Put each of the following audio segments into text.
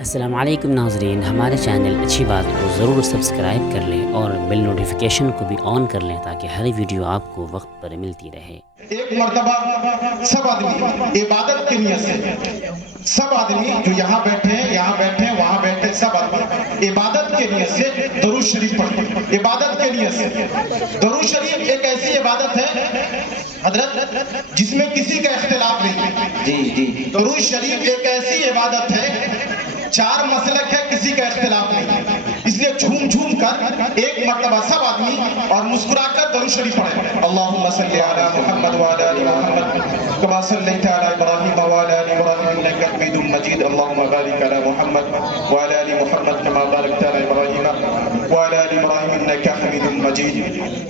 السلام علیکم ناظرین، ہمارے چینل اچھی بات کو ضرور سبسکرائب کر لیں اور بیل نوٹیفیکیشن کو بھی آن کر لیں تاکہ ہر ویڈیو آپ کو وقت پر ملتی رہے۔ ایک مرتبہ سب آدمی عبادت کی نیت سے، سب آدمی جو یہاں بیٹھے ہیں وہاں بیٹھے، سب آدمی عبادت کی نیت سے درود شریف پڑھیں۔ عبادت کی نیت سے درود شریف ایک ایسی عبادت ہے حضرت جس میں کسی کا اختلاف نہیں۔ درود شریف ایک ایسی عبادت ہے، چار مسلک ہے، کسی کا اختلاف نہیں، اس لیے جھوم کر ایک مرتبہ سب آدمی اور مسکرا کر درود شریف پڑھیں۔ اللہم صلی علی محمد وعلی آل محمد کما صلیت علی ابراہیم وعلی آل ابراہیم انک حمید مجید اللہم بارک علی محمد وعلی آل محمد کما بارکت علی ابراہیم وعلی آل ابراہیم انک حمید مجید۔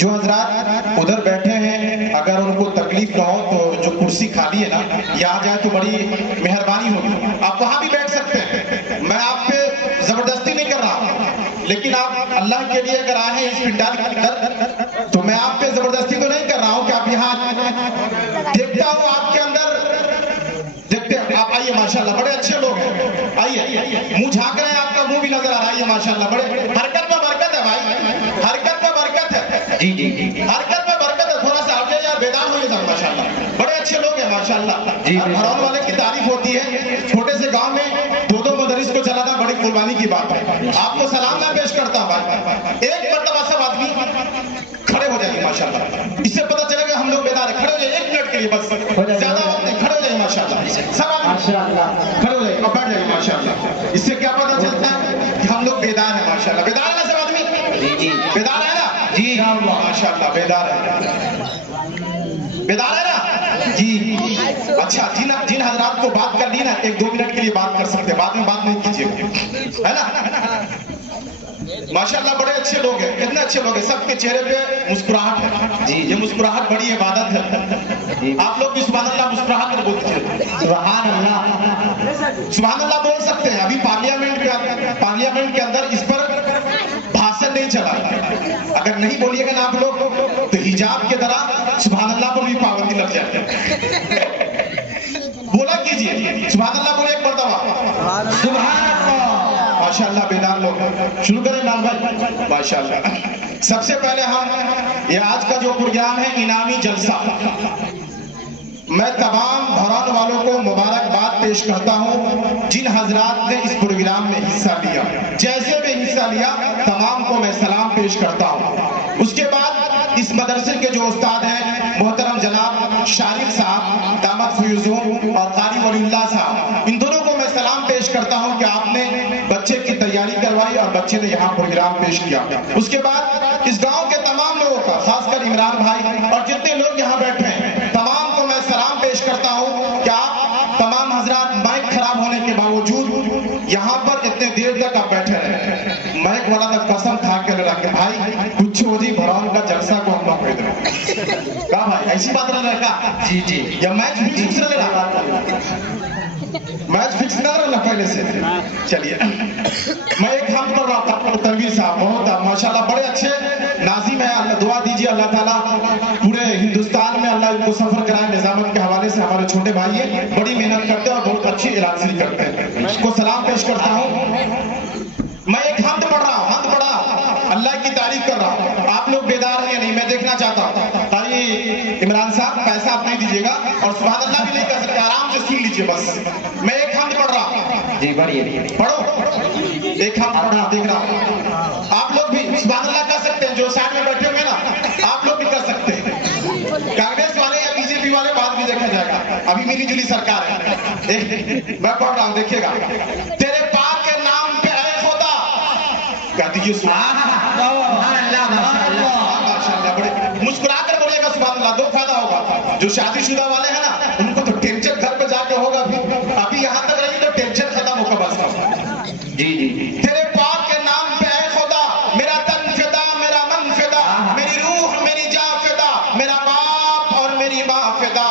جو حضرات ادھر بیٹھے ہیں اگر ان کو تکلیف نہ ہو تو جو کرسی خالی ہے نا یہ آ جائے تو بڑی مہربانی ہوگی۔ آپ وہاں بھی بیٹھ سکتے ہیں، میں آپ پہ زبردستی نہیں کر رہا، لیکن آپ اللہ کے لیے اگر آئے ہیں اس پنڈال کے اندر تو میں آپ پہ زبردستی تو نہیں کر رہا ہوں کہ آپ یہاں دیکھتا ہوں آپ کے اندر دیکھتے ہیں آپ آئیے ماشاءاللہ بڑے اچھے لوگ ہیں، آئیے منہ جھانک رہے ہیں، آپ کا منہ بھی نظر آ رہا ہے ماشاءاللہ، بڑے حرکت میں برکت ہے بھائی، حرکت میں برکت ہے، حرکت میں برکت ہے، تھوڑا سا آگے یا بیدار ہوئے سب ماشاءاللہ، بڑے اچھے لوگ ہیں ماشاءاللہ۔ بھرون والے کی تعریف ہوتی ہے، چھوٹے سے گاؤں میں دو مدرس کو چلانا بڑی قربانی کی بات ہے۔ آپ کو سلام میں پیش کرتا ہوں بھائی، ایک مرتبہ سب آدمی کھڑے ہو جائیں گے ماشاءاللہ، اس سے پتہ چلے گا ہم لوگ بیدار ہیں۔ کھڑے ہو جائیں ایک منٹ کے لیے بس، زیادہ وقت نہیں، کھڑے ہو جائیں ماشاءاللہ، سب آدمی کھڑے ہو جائیں اور بیٹھ جائیں ماشاءاللہ، اس سے کیا پتہ چلتا ہے کہ ہم لوگ بیدار ہیں ماشاءاللہ۔ بیدار ہے نا سب آدمی؟ بیدار ہے نا؟ جی ماشاءاللہ بیدار ہے، بیدار ہے نا؟ جی اچھا، جن حضرات کو بات کرنی نا ایک دو منٹ کے لیے بات کر سکتے ہیں، بعد میں بات نہیں کیجیے، ہے نا؟ ماشاءاللہ بڑے اچھے لوگ ہیں، اتنے اچھے لوگ ہیں، سب کے چہرے پہ مسکراہٹ ہے، یہ مسکراہٹ بڑی عبادت ہے۔ آپ لوگ بھی سبحان اللہ مسکراہٹ کر بولتے ہیں، سبحان اللہ، سبحان اللہ بول سکتے ہیں۔ ابھی پارلیمنٹ کے اندر اس پر بھاشن نہیں چلا، اگر نہیں بولیے گا نا آپ لوگ تو حجاب کے طرح سبحان اللہ پر بھی پابندی لگ جاتی ہے۔ بولا کیجئے سبحان اللہ بولے ایک مرتبہ، سبحان اللہ، ماشاءاللہ بیدار لوگ۔ شروع کریں نال بھائی ماشاءاللہ۔ سب سے پہلے ہم یہ آج کا جو پروگرام ہے انعامی جلسہ، میں تمام بھرون والوں کو مبارکباد پیش کرتا ہوں جن حضرات نے اس پروگرام میں حصہ لیا، جیسے بھی حصہ لیا تمام کو میں سلام پیش کرتا ہوں۔ اس کے بعد اس مدرسے کے جو استاد ہیں محترم جناب شارق صاحب دامت فیوزوں اور قاری ولی اللہ صاحب، ان دونوں کو میں سلام پیش کرتا ہوں کہ آپ نے بچے کی تیاری کروائی اور بچے نے یہاں پروگرام پیش کیا۔ اس کے بعد اس گاؤں کے تمام لوگوں کا، خاص کر عمران بھائی اور جتنے لوگ یہاں بیٹھے ہیں تمام کو میں سلام پیش کرتا ہوں کہ آپ تمام حضرات مائک خراب ہونے کے باوجود یہاں پر اتنے دیر تک آپ بیٹھے رہے۔ مائک والا نے قسم کھا کے لگا کہ بھائی کچھ ہو جی بھرون کا جلسہ کو ہم لوگ دیں کہا بھائی ایسی بات نہ رہا جی یا میچ فکس نہ رہا، میچ فکس نہ رہا پہلے سے۔ چلیے میں ایک حمد پڑھ رہا تھا تنویر صاحب، بہت ماشاءاللہ بڑے اچھے ناظم ہے، اللہ دعا دیجیے اللہ تعالیٰ پورے ہندوستان میں اللہ ان کو سفر کرائے۔ نظامت کے حوالے سے ہمارے چھوٹے بھائی ہیں، بڑی محنت کرتے ہیں اور بہت اچھی اراضی کرتے ہیں، اس کو سلام پیش کرتا ہوں۔ میں ایک حمد پڑھ رہا ہوں، حمد پڑھا، اللہ کی تعریف کر رہا ہوں، آپ لوگ بیدار ہیں یا نہیں میں دیکھنا چاہتا ہوں۔ بھائی عمران صاحب پیسہ آپ نہیں دیجیے گا اور سبحان اللہ بھی نہیں کر سکتے، آرام سے سن لیجیے بس۔ میں ایک حمد پڑھ رہا ہوں، جی پڑھیے، پڑھو، ایک حمد پڑھ رہا دیکھ رہا ہوں، آپ لوگ بھی سبحان اللہ کر سکتے ہیں، جو سائڈ میں بیٹھے ہوئے نا آپ لوگ بھی کر سکتے ہیں۔ کانگریس والے یا بی جے پی والے بعد بھی دیکھا جائے گا، ابھی ملی جلی سرکار ہے۔ میں پڑھ رہا ہوں دیکھیے گا، تیرے پاک کے نام پہ اے خدا، کہہ دیجیے سبحان اللہ، ماشاءاللہ، بڑے مسکرا کر بولیے گا سبحان اللہ، دو فائدہ ہوگا۔ جو شادی شدہ والے ہیں نا ان کو تو ٹینشن گھر پہ جا کے ہوگا، ابھی یہاں تک رہی تو ٹینشن ختم ہوگا بس۔ جی تیرے پاک کے نام پہ اے خدا، میرا تن فدا، میرا من فدا، میری روح میری جان فدا، میرا باپ اور میری ماں فدا۔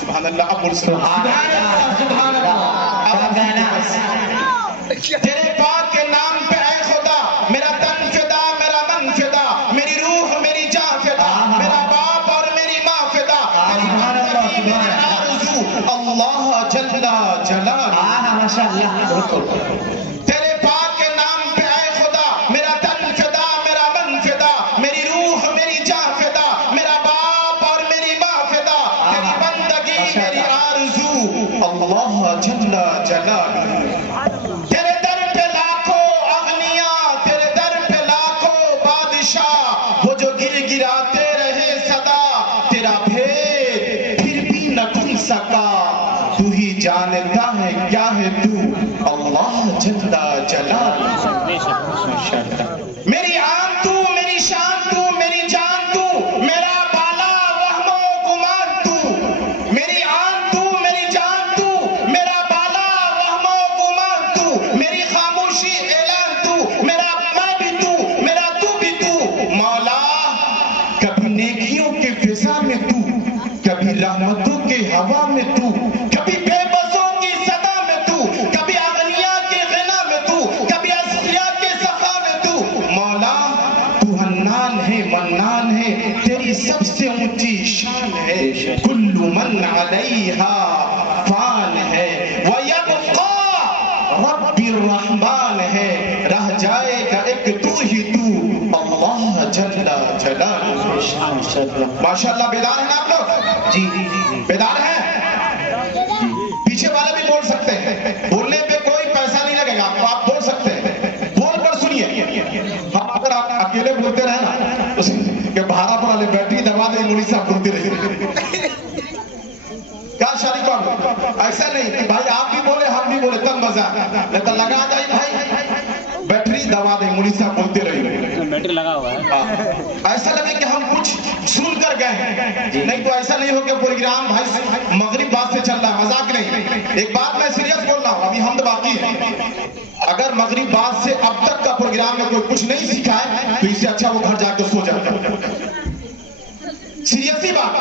سبحان اللہ، اب بول سبحان اللہ، سبحان اللہ، اب گانا۔ تیرے پاک کے نام پہ اے خدا، میرا تن فدا، میرا من فدا، میری روح میری جان فدا، میرا باپ اور میری ماں فدا، اللہ جل جلالہ. ماشاءاللہ. تیرے پاک کے نام پہ اے خدا میرا تن فدا، میرا من فدا، میری روح میری جان فدا، میرا باپ اور میری ماں فدا، تیری بندگی میری آرزو اللہ جل جلالہ. تیرے در پہ لاکھوں اغنیاء، تیرے در پہ لاکھوں بادشاہ، وہ جو گر گراتے رہے صدا، تیرا بھید پھر بھی نہ کھل سکا، تو ہی جانتا ہے کیا ہے تو اللہ جل جلالہ. میری آن تو، میری شان تو، میری جان تو، میرا بالا وہم و گمان تو. میری آن تو، میری جان تو، میرا بالا وہم و گمان تو، میری خاموشی اعلان تو، میرا میں بھی تو، میرا تو بھی تو. مولا کبھی نیکیوں کے فضا میں تو، کبھی رحمتوں کے ہوا میں تو، کبھی بے بسوں کی صدا میں تو، کبھی اغنیاء کے غنا میں تو، کبھی اصفیاء کے سخا میں تو. مولا تو حنان ہے منان ہے، تیری سب سے اونچی شان ہے. کل من علیہا فان ہے وَيَبْقَى رب الرحمن ہے. رہ جائے گا ایک تو ہی تو اللہ جل جلالہ. ماشاءاللہ. بیدار ہیں آپ لوگ؟ جی بیدار ہیں؟ پیچھے والے بھی بول سکتے ہیں، بولنے پہ کوئی پیسہ نہیں لگے گا، آپ بول سکتے ہیں. بول کر سنیے. ہم اگر آپ اکیلے بولتے رہے نا کہ بھارا پر والے بیٹری دبا دیں مولوی صاحب بولتے رہے. کیا شریک بات؟ ایسا نہیں کہ بھائی آپ بھی بولے ہم بھی بولے تب مزہ، نہیں تو لگا جائے بھائی بیٹری دبا دیں مولوی صاحب بولتے رہے. بیٹری لگا ہوا ہے. ایسا لگے کہ ہم کچھ سن کر گئے ہیں، نہیں تو ایسا نہیں ہو کہ پروگرام بھائی مغرب بعد سے چل رہا ہے، مذاق نہیں. ایک بات میں سیریس بول رہا ہوں، ابھی حمد باقی ہے. اگر مغرب بعد سے اب تک کا پروگرام میں کوئی کچھ نہیں سیکھا ہے تو اس سے اچھا وہ گھر جا کے سو جائے. سیریس ہی بات.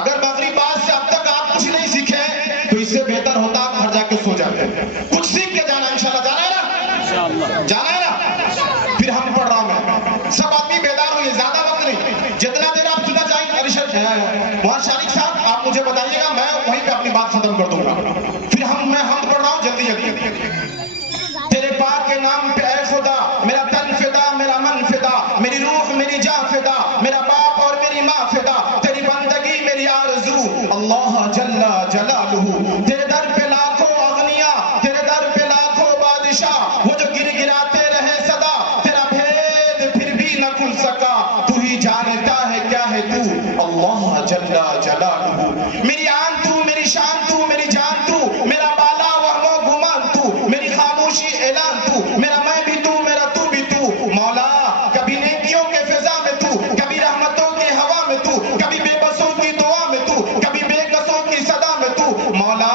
اگر مغرب بعد سے اب تک آپ کچھ نہیں سیکھے ہیں تو اس سے بہتر ہوتا آپ گھر جا کے سو جاتے. کچھ سیکھ کے جانا انشاءاللہ. جانا ہے نا؟ جانا ہے نا؟ پھر ہم پڑھ رہا ہوں. سب آدمی بیدار ہوئے، زیادہ وقت نہیں، جتنا دیر آپ سننا چاہیں. وہاں شارق صاحب آپ مجھے بتائیے گا، میں وہیں پہ اپنی بات ختم کر دوں گا. پھر میں پڑھ رہا ہوں جلدی جلدی. تیرے پاک کے نام پہ اے خدا میرا تن فدا، میرا من فدا، میری روح میری جان فدا، میرا باپ اور میری ماں فدا، تیری بندگی میری آرزو اللہ جل جلالہ. تیرے در پہ لاکھوں اغنیاء، تیرے در پہ لاکھوں بادشاہ، وہ جو گر گراتے رہے صدا، تیرا بھید پھر بھی نہ کھل سکا، تو ہی جانتا ہے کیا ہے تو اللہ جل جلالہ. میری آن تو، میری شان تو، میری جان تو، میرا بالا وہم و گمان تو، میری خاموشی اعلان تو، میرا میں بھی تو، میرا تو بھی تو. مولا کبھی نیکیوں کے فضا میں تو، کبھی رحمتوں کی ہوا میں تو، کبھی بے بسوں کی دعا میں تو، کبھی بے قصوں کی صدا میں تو. مولا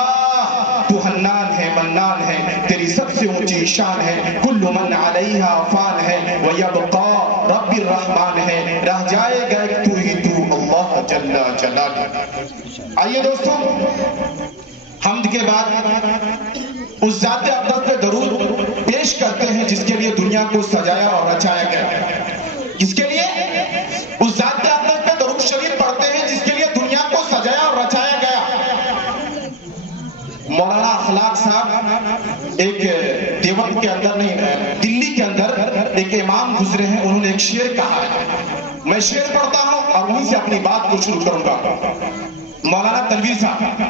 تو حنان ہے منان ہے، تیری سب سے اونچی شان ہے. کل من علیہا فان ہے وَيَبْقَى رب الرحمن ہے. رہ جائے گا ایک تو ہی تو اللہ جل جلالہ. آئیے دوستوں، حمد کے بعد اس ذات اقدس پہ درود پیش کرتے ہیں جس کے لیے دنیا کو سجایا اور رچایا گیا. جس کے لیے اس ذات اقدس پہ درود شریف پڑھتے ہیں جس کے لیے دنیا کو سجایا اور رچایا گیا. مولانا اخلاق صاحب ایک دیوبند کے اندر نہیں، دلی کے اندر ایک امام گزرے ہیں، انہوں نے ایک شعر کہا ہے. میں شعر پڑھتا ہوں اور وہیں سے اپنی بات کو شروع کروں گا. مولانا تنویر صاحب،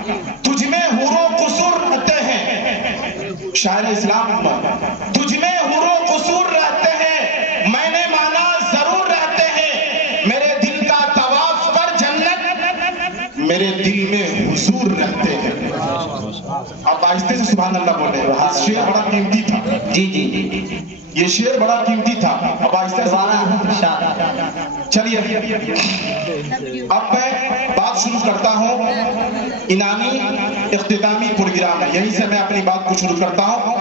تجھ میں حور و قصور رہتے ہیں، شاعر اسلام، تجھ میں حور و قصور رہتے ہیں، میں نے مانا ضرور رہتے ہیں، میرے دل کا طواف پر جنت، میرے دل میں حضور رہتے ہیں. آپ آہستہ سے سبحان اللہ بولے. شعر بڑا قیمتی تھا. جی جی جی یہ شعر بڑا قیمتی تھا. اب آہستہ سے چلیے اب میں بات شروع کرتا ہوں. انعامی اختتامی پروگرام ہے، یہیں سے میں اپنی بات کو شروع کرتا ہوں.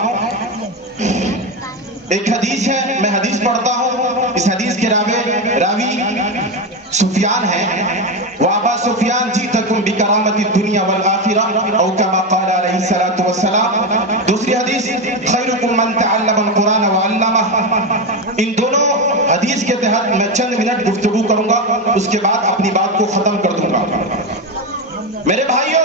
ایک حدیث ہے، میں حدیث پڑھتا ہوں. اس حدیث کے راوی سفیان ہے. وابا سفیان جیتکم بکرامت الدنیا والآخرہ او کما قال علیہ الصلوۃ والسلام. دوسری حدیث خیرکم من تعلم القرآن وعلمہ. ان دونوں حدیث کے تحت میں چند منٹ گفتگو کروں گا، اس کے بعد اپنی بات کو ختم کر دوں گا. میرے بھائیوں،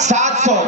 700,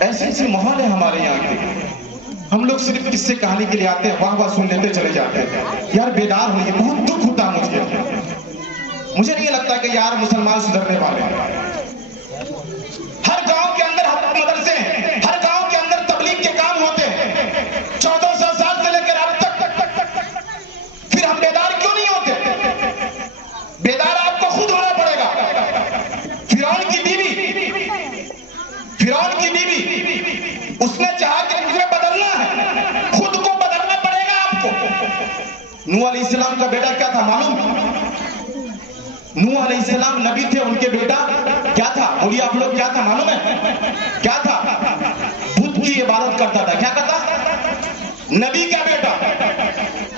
ایسے ایسے ماحول ہے ہمارے یہاں کے. ہم لوگ صرف قصے کہانی کے لیے آتے ہیں, واہ واہ سن لیتے چلے جاتے ہیں. یار بیدار ہوئیے, بہت دکھ ہوتا مجھے. مجھے نہیں لگتا کہ یار مسلمان سدھرنے والے ہیں. ہر گاؤں کے اندر مدرسے ہیں, ہر گاؤں کے اندر تبلیغ کے کام ہوتے ہیں. 1400 سال سے لے کر اب تک. پھر ہم بیدار کیوں نہیں ہوتے؟ بیدار آپ کو خود ہونا پڑے گا. فرعون کی بیوی اس نے چاہا کہ مجھے بدلنا ہے, خود کو بدلنا پڑے گا آپ کو. نوح علیہ السلام کا بیٹا کیا تھا معلوم؟ نوح علیہ السلام نبی تھے, ان کے بیٹا کیا تھا؟ بولیے آپ لوگ, کیا تھا معلوم ہے؟ کیا تھا؟ بت کی عبادت کرتا تھا. کیا کرتا؟ نبی کا بیٹا.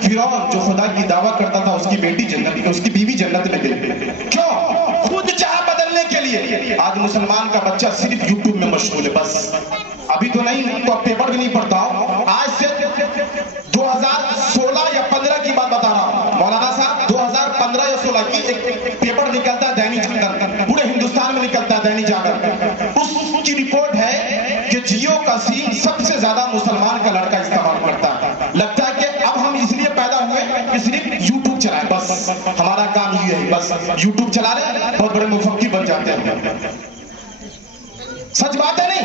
فرعون جو خدا کی دعویٰ کرتا تھا, اس کی بیٹی جنت میں, اس کی بیوی جنت میں گئی. کیوں؟ خود چاہا بدلنے کے لیے. آج مسلمان کا بچہ صرف یوٹیوب میں مشغول ہے بس. ابھی تو نہیں, تو پیپر بھی نہیں پڑھتا ہوں. آج سے 2016 یا 15 کی بات بتا رہا ہوں مولانا صاحب. 2015 یا 16 کی ایک پیپر نکلتا ہے دینی جاگرن, پورے ہندوستان میں نکلتا ہے دینی جاگرن. اس کی رپورٹ ہے کہ جیو کا سیم سب سے زیادہ مسلمان کا لڑکا استعمال کرتا ہے. لگتا ہے کہ اب ہم اس لیے پیدا ہوئے کہ صرف یوٹیوب چلائیں, بس ہمارا کام یہ ہے, بس یوٹیوب چلا رہے, بہت بڑے مفتی بن جاتے ہیں. سچ بات ہے نہیں؟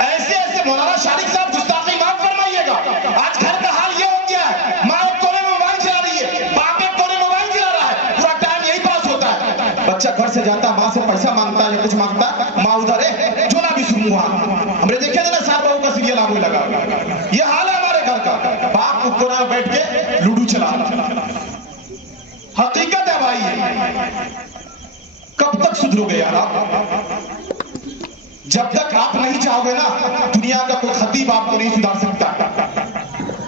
ایسے ایسے مولانا شارق صاحب گستاخی معاف فرمائیے گا. آج گھر کا حال یہ ہو گیا ہے, ماں ایک کونے میں موبائل چلا رہی ہے, باپ ایک کونے میں موبائل چلا رہا ہے, پورا ٹائم یہی پاس ہوتا ہے. بچہ گھر سے جاتا, ماں سے پیسہ مانگتا ہے یا کچھ مانگتا ہے, ماں ادھر ہے جو نہ بھی سنوں. ہم نے دیکھا تھا نا سات بہو کا سیریل آپ کو لگا. یہ حال ہے ہمارے گھر کا. باپ کو کونا میں بیٹھ کے لوڈو چلا. حقیقت ہے بھائی. کب تک سدھرو گے یار آپ؟ جب تک آپ نہیں چاہو گے نا, دنیا کا کوئی خطیب آپ کو نہیں سدھار سکتا.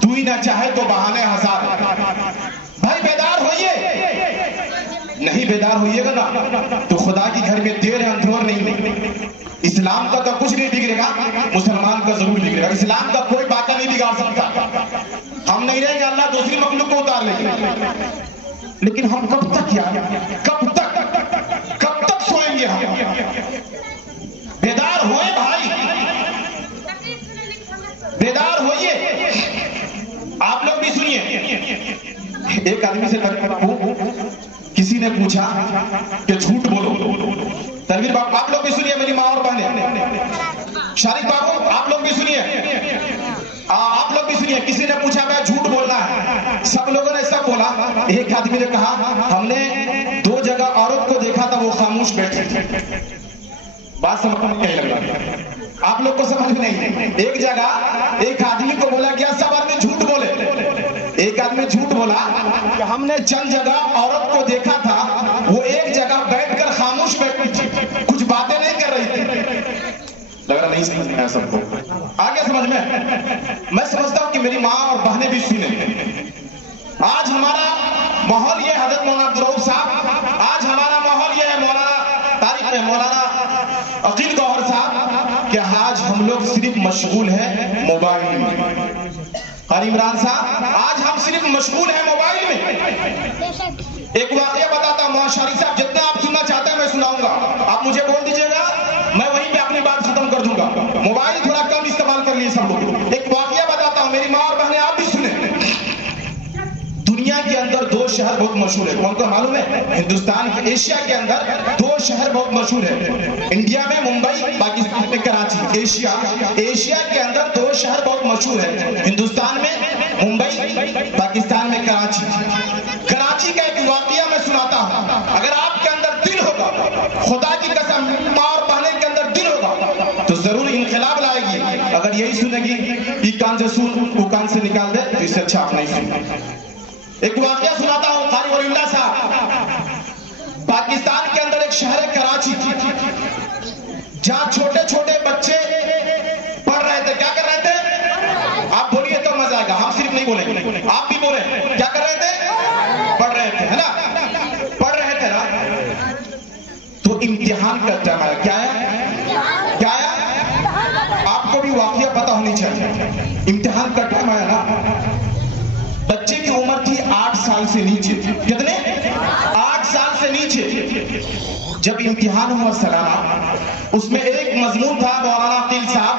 تو ہی نہ چاہے تو بہانے ہزار. بھائی بیدار ہوئیے. نہیں بیدار ہوئیے گا نا تو خدا کی گھر میں دیر ہے اندھور نہیں. اسلام کا تو کچھ نہیں بگڑے گا, مسلمان کا ضرور بگڑے گا. اسلام کا کوئی باقی نہیں بگاڑ سکتا. ہم نہیں رہیں گے, اللہ دوسری مخلوق کو اتار لیں گے. لیکن ہم کب تک یار, کب تک سوئیں گے ہم؟ بیدار ہوئے بھائی, بیدار ہوئیے. آپ لوگ بھی سنیے. ایک آدمی سے کسی نے پوچھا کہ جھوٹ بولو. تنویر بابو آپ لوگ بھی سنیے, میری ماں اور بہنیں. شارق بابو آپ لوگ بھی سنیے, آپ لوگ بھی سنیے. کسی نے پوچھا میں جھوٹ بولنا ہے, سب لوگوں نے سب بولا. ایک آدمی نے کہا ہم نے 2 جگہ عورت کو دیکھا تھا, وہ خاموش بیٹھی تھی. بات سمجھ میں نہیں لگا آپ لوگ کو, سمجھ نہیں. ایک جگہ ایک آدمی کو بولا گیا, سب آدمی جھوٹ بولے. ایک آدمی جھوٹ بولا کہ ہم نے چند جگہ عورت کو دیکھا تھا, وہ ایک جگہ بیٹھ کر خاموش بیٹھی تھی, کچھ باتیں نہیں کر رہی تھی. لگ رہا نہیں سمجھ میں سب کو. آگے سمجھ میں سمجھتا ہوں کہ میری ماں اور بہنیں بھی سنیں. آج ہمارا ماحول یہ, حضرت مولانا عبدالرؤف صاحب, آج ہمارا ماحول یہ ہے مولانا عقیل گوہر صاحب, کہ آج ہم لوگ صرف مشغول ہیں موبائل میں. قاری عمران صاحب, آج ہم صرف مشغول ہیں موبائل میں. ایک واقعہ بتاتا ہوں, شارق صاحب جتنے آپ سننا چاہتے ہیں میں سناؤں گا, آپ مجھے بول دیجیے گا, میں وہیں پہ اپنی بات ختم کر دوں گا. موبائل تھوڑا کم استعمال کر لیے سب لوگ. ایک واقعہ بتاتا ہوں, میری ماں اور بہنیں آپ بھی سنیں. دنیا کے اندر 2 شہر بہت مشہور ہے, کون کو معلوم ہے؟ ہندوستان کے, ایشیا کے اندر 2 شہر بہت مشہور ہے. انڈیا میں ممبئی, پاکستان میں کراچی. ایشیا کے اندر 2 شہر بہت مشہور ہے, ہندوستان میں ممبئی, پاکستان میں کراچی. کراچی کا ایک واقعہ میں سناتا ہوں. اگر آپ کے اندر دل ہوگا, خدا کی قسم ماں اور بہنیں کے اندر دل ہوگا, تو ضرور انقلاب لائے گی. اگر یہی سنے گی یہ کان سے سن, وہ کان سے نکال دے, تو اس سے اچھا آپ نہیں سنیں. ایک واقعہ سناتا ہوں. قاری ولی اللہ صاحب, پاکستان کے اندر ایک شہر ہے کراچی, جہاں چھوٹے چھوٹے بچے پڑھ رہے تھے. کیا کر رہے تھے؟ آپ بولیے تو مزہ آئے گا, ہم صرف نہیں بولیں گے, آپ بھی بولیں. کیا کر رہے تھے؟ پڑھ رہے تھے, ہے نا, پڑھ رہے تھے نا. تو امتحان کا ٹائم آیا. کیا ہے؟ کیا ہے؟ آپ کو بھی واقعہ پتا ہونی چاہیے. امتحان کا ٹائم آیا نا, بچے کی عمر تھی 8 سال سے نیچے. کتنے؟ 8 سال سے نیچے. جب امتحان ہوا سالانہ, اس میں ایک مضمون تھا, مولانا عقیل صاحب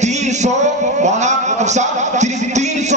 300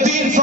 300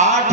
8